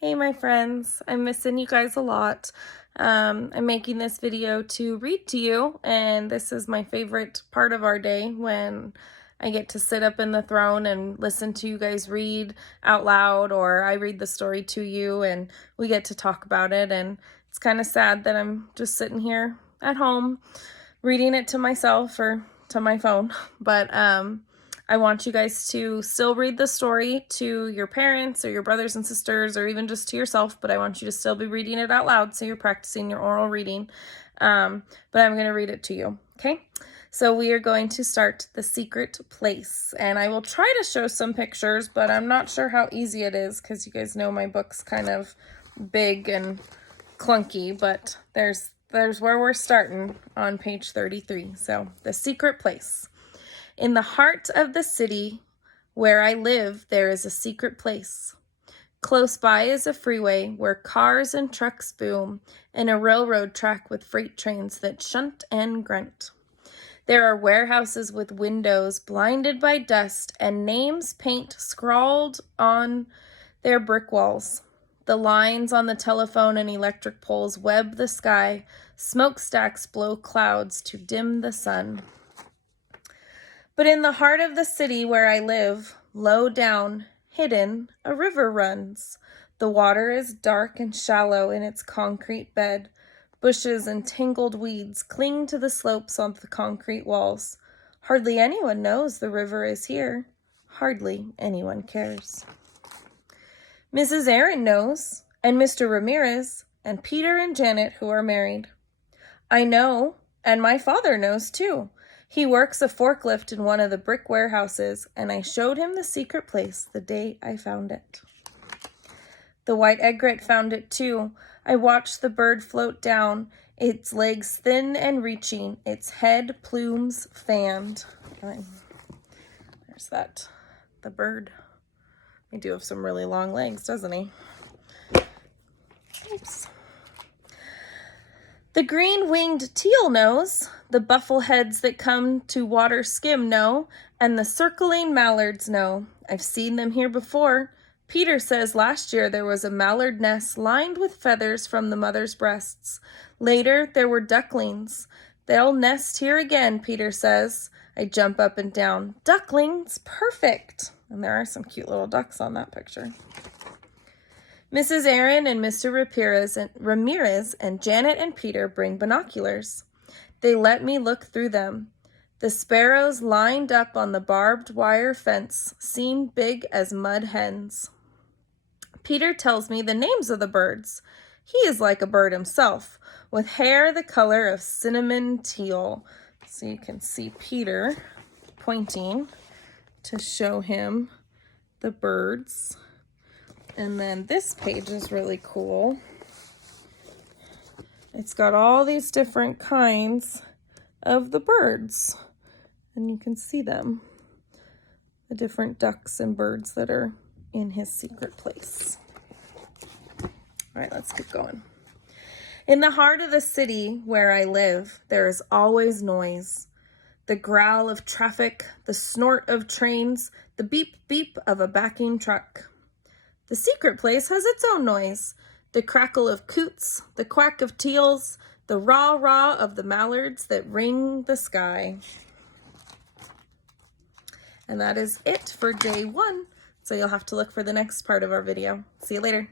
Hey my friends, I'm missing you guys a lot. I'm making this video to read to you, and this is my favorite part of our day when I get to sit up in the throne and listen to you guys read out loud, or I read the story to you and we get to talk about it. And it's kind of sad that I'm just sitting here at home reading it to myself or to my phone, but I want you guys to still read the story to your parents or your brothers and sisters, or even just to yourself, but I want you to still be reading it out loud so you're practicing your oral reading. But I'm going to read it to you, okay? So we are going to start The Secret Place, and I will try to show some pictures, but I'm not sure how easy it is because you guys know my book's kind of big and clunky, but there's where we're starting on page 33. So, The Secret Place. In the heart of the city where I live, there is a secret place. Close by is a freeway where cars and trucks boom, and a railroad track with freight trains that shunt and grunt. There are warehouses with windows blinded by dust and names paint scrawled on their brick walls. The lines on the telephone and electric poles web the sky. Smokestacks blow clouds to dim the sun. But in the heart of the city where I live, low down, hidden, a river runs. The water is dark and shallow in its concrete bed. Bushes and tangled weeds cling to the slopes of the concrete walls. Hardly anyone knows the river is here. Hardly anyone cares. Mrs. Aaron knows, and Mr. Ramirez, and Peter and Janet, who are married. I know, and my father knows too. He works a forklift in one of the brick warehouses, and I showed him the secret place the day I found it. The white egret found it too. I watched the bird float down, its legs thin and reaching, its head plumes fanned. There's that, the bird. He do have some really long legs, doesn't he? Oops. The green-winged teal knows, the buffleheads that come to water skim know, and the circling mallards know. I've seen them here before. Peter says last year there was a mallard nest lined with feathers from the mother's breasts. Later, there were ducklings. They'll nest here again, Peter says. I jump up and down. Ducklings, perfect! And there are some cute little ducks on that picture. Mrs. Aaron and Mr. Ramirez and Janet and Peter bring binoculars. They let me look through them. The sparrows lined up on the barbed wire fence seem big as mud hens. Peter tells me the names of the birds. He is like a bird himself, with hair the color of cinnamon teal. So you can see Peter pointing to show him the birds. And then this page is really cool. It's got all these different kinds of the birds, and you can see them, the different ducks and birds that are in his secret place. All right, let's keep going. In the heart of the city where I live, there is always noise. The growl of traffic, the snort of trains, the beep beep of a backing truck. The secret place has its own noise. The crackle of coots, the quack of teals, the rah-rah of the mallards that ring the sky. And that is it for day 1. So you'll have to look for the next part of our video. See you later.